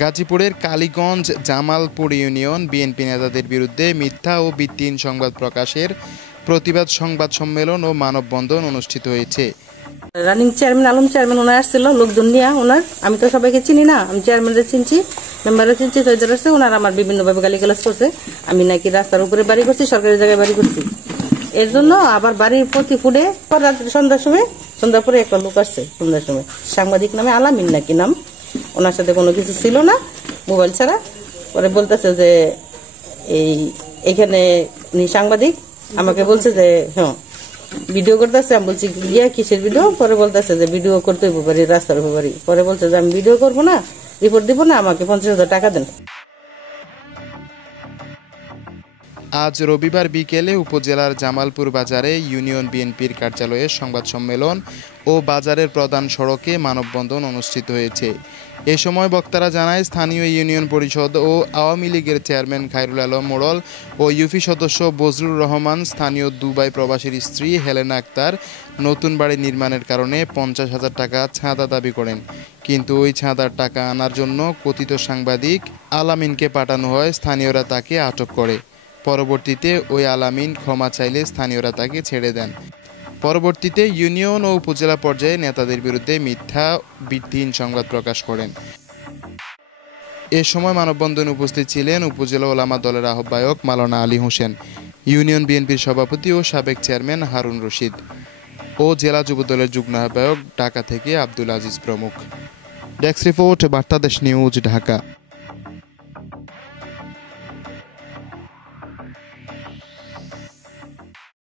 গাজীপুরের Kaliganj Jamalpur union BNP নেতাদের বিরুদ্ধে মিথ্যা ও ভিত্তিহীন সংবাদ প্রকাশের প্রতিবাদ সংবাদ সম্মেলন ও মানববন্ধন অনুষ্ঠিত হয়েছে। রানিং চেয়ারম্যান আলম চেয়ারম্যান ওনার আসছিল লোকজন নিয়ে ওনার, আমি তো সবাইকে চিনি না, আমি চেয়ারম্যানরা চিনছি, মেম্বাররা চিনছি, সৈদার আছে, ওনার আমার বিভিন্নভাবে গালিগালাজ করছে। আমি নাকি রাস্তার উপরে বাড়ি করছি, সরকারি জায়গায় বাড়ি করছি, এর জন্য আবার বাড়ির প্রতি ফুটে সন্ধ্যার পরে একটা লোক আসছে সন্ধ্যার সময়, সাংবাদিক নামে আলামিন নাকি নাম, ওনার সাথে কোনো কিছু ছিল না মোবাইল ছাড়া। পরে বলতেছে যে এইখানে সাংবাদিক আমাকে বলছে যে হ্যাঁ ভিডিও করতেছে। আমি বলছি গিয়া কিসের ভিডিও? পরে বলতেছে যে ভিডিও করতে হইব বাড়ি, রাস্তার উপর বাড়ি। পরে বলছে যে আমি ভিডিও করবো না, রিপোর্ট দিব না, আমাকে 50,000 টাকা দেন। আজ রবিবার বিকেলে উপজেলার জামালপুর বাজারে ইউনিয়ন বিএনপির কার্যালয়ে সংবাদ সম্মেলন ও বাজারের প্রধান সড়কে মানববন্ধন অনুষ্ঠিত হয়েছে। এ সময় বক্তারা জানায়, স্থানীয় ইউনিয়ন পরিষদ ও আওয়ামী লীগের চেয়ারম্যান খায়রুল আলম মোড়ল ও ইউপি সদস্য বজলুর রহমান স্থানীয় দুবাই প্রবাসীর স্ত্রী হেলেনা আক্তার নতুন বাড়ি নির্মাণের কারণে 50,000 টাকা চাঁদা দাবি করেন। কিন্তু ওই চাঁদার টাকা আনার জন্য কথিত সাংবাদিক আলামিনকে পাঠানো হয়, স্থানীয়রা তাকে আটক করে। পরবর্তীতে ওই আলামিন ক্ষমা চাইলে স্থানীয়রা তাকে ছেড়ে দেন। পরবর্তীতে ইউনিয়ন ও উপজেলা পর্যায়ে নেতাদের বিরুদ্ধে মিথ্যা ভিত্তিহীন সংবাদ প্রকাশ করেন। এ সময় মানববন্ধনে উপস্থিত ছিলেন উপজেলা ওলামা দলের আহ্বায়ক মাওলানা আলী হোসেন, ইউনিয়ন বিএনপির সভাপতি ও সাবেক চেয়ারম্যান হারুন রশিদ ও জেলা যুবদলের যুগ্ম আহ্বায়ক ঢাকা থেকে আব্দুল আজিজ প্রমুখ। Desk report, Bartadesh news, Dhaka.